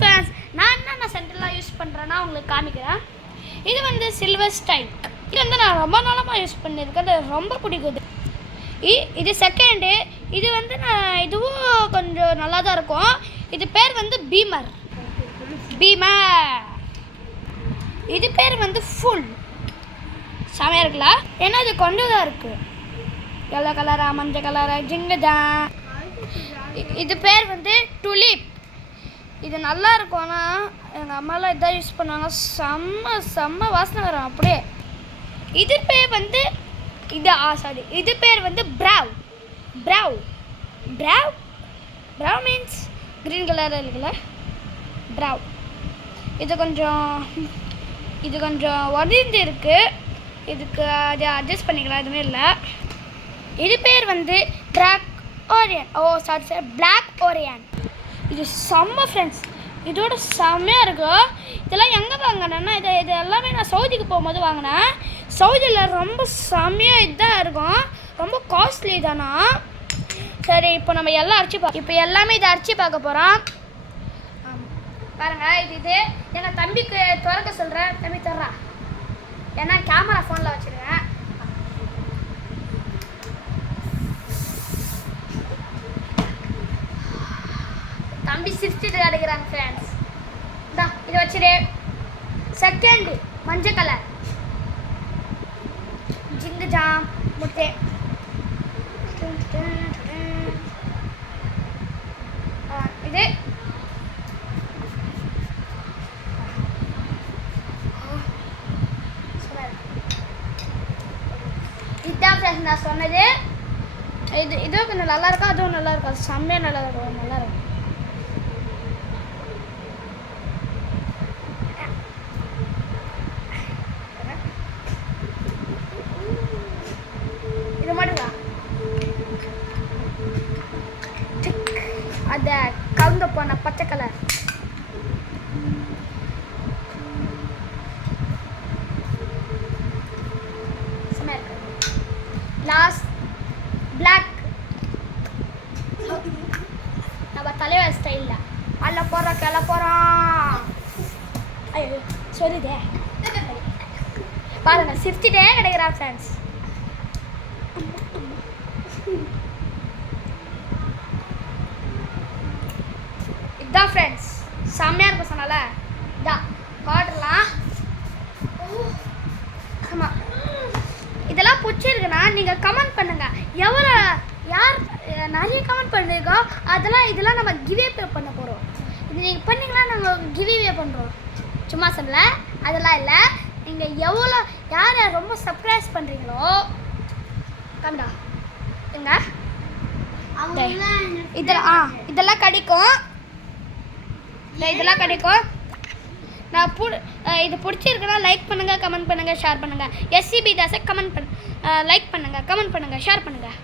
Fans, நான் என்னென்ன சென்டர்லாம் use பண்ணுறேன்னா உங்களுக்கு காமிக்கிறேன். இது வந்து சில்வர் ஸ்டைக். இது வந்து நான் ரொம்ப நாளமாக யூஸ் பண்ணியிருக்கேன். அது ரொம்ப பிடிக்குது. இது செகண்டு. இது வந்து நான் இதுவும் கொஞ்சம் நல்லா தான் இருக்கும். இது பேர் வந்து பீமர். இது பேர் வந்து ஃபுல். செமையாக இருக்குல்ல? ஏன்னா இது கொஞ்சம் தான் இருக்குது. எல்லோ கலரா மஞ்சள் கலரா ஜிங்குதான். இது பேர் வந்து டுலிப். இது நல்லா இருக்கும். ஆனால் எங்கள் அம்மாலாம் இதான் யூஸ் பண்ணுவாங்க. செம்ம வாசனை வரும் அப்படியே. இது பேர் வந்து இது பேர் வந்து ப்ராவ் மீன்ஸ் க்ரீன் கலர் இருக்குல்ல, ப்ராவ். இது கொஞ்சம் உடஞ்சி இருக்குது. இதுக்கு அதை அட்ஜஸ்ட் பண்ணிக்கலாம், எதுவுமே இல்லை. இது பேர் வந்து பிளாக் ஓரியன். இது செம்ம ஃப்ரெண்ட்ஸ். இதோட செம்மையாக இருக்கும். இதெல்லாம் எங்கே வாங்கினேன்னா இது எல்லாமே நான் சவுதிக்கு போகும்போது வாங்கினேன். சவுதியில் ரொம்ப செம்மையாக இதாக இருக்கும். ரொம்ப காஸ்ட்லி தானா. சரி, இப்போ நம்ம எல்லாம் எல்லாமே இதை அரைச்சி பார்க்க போகிறோம். பாருங்கள், இது எங்கள் தம்பிக்கு திறக்க சொல்கிறேன். தம்பி தர்றா, ஏன்னா கேமரா ஃபோனில் வச்சுருவேன். தம்பி சிரிச்சுட்டு அடிக்கிறாங்க ஃப்ரெண்ட்ஸ். இதை வச்சுரு. செகண்ட் மஞ்சள் கலர் ஜிங்கு ஜாம் முட்டை. இது இதுதான் ஃப்ரெண்ட்ஸ் நான் சொன்னது. இதுவும் கொஞ்சம் நல்லா இருக்கும், அதுவும் நல்லா இருக்கும். அது செம்மையாக நல்லா இருக்கும். இது மட்டும் அதை கவுந்த போன பச்சை கலர். Last black. நம்ம தலைவர் ஸ்டைலில் அல்ல போகிறோம் கிள போகிறோம். ஐயோ சொல்லுதே பாருங்க, சிரிச்சுட்டே கிடைக்கிறா ஃப்ரெண்ட்ஸ். இதுதான் ஃப்ரெண்ட்ஸ் செம்மையாக இருக்கும். சொன்னால இதான் ஆர்டர்லாம். ஆமாம், இதெல்லாம் பிடிச்சிருக்குன்னா நீங்கள் கமெண்ட் பண்ணுங்கள். யார் நிறைய கமெண்ட் பண்ணியிருக்கோ இதெல்லாம் நம்ம கிவ்வே பண்ண போகிறோம். இது நீங்கள் பண்ணிங்கன்னா நாங்கள் கிவ்வே பண்ணுறோம். சும்மா சொல்லல, அதெல்லாம் இல்லை. நீங்கள் யார் ரொம்ப சர்ப்ரைஸ் பண்ணுறீங்களோ கண்டா எங்க இதெல்லாம் கிடைக்கும். நான் இது பிடிச்சிருக்குன்னா லைக் பண்ணுங்கள், கமெண்ட் பண்ணுங்கள், ஷேர் பண்ணுங்கள். SCB தாஸை லைக் பண்ணுங்கள், கமெண்ட் பண்ணுங்கள், ஷேர் பண்ணுங்கள்.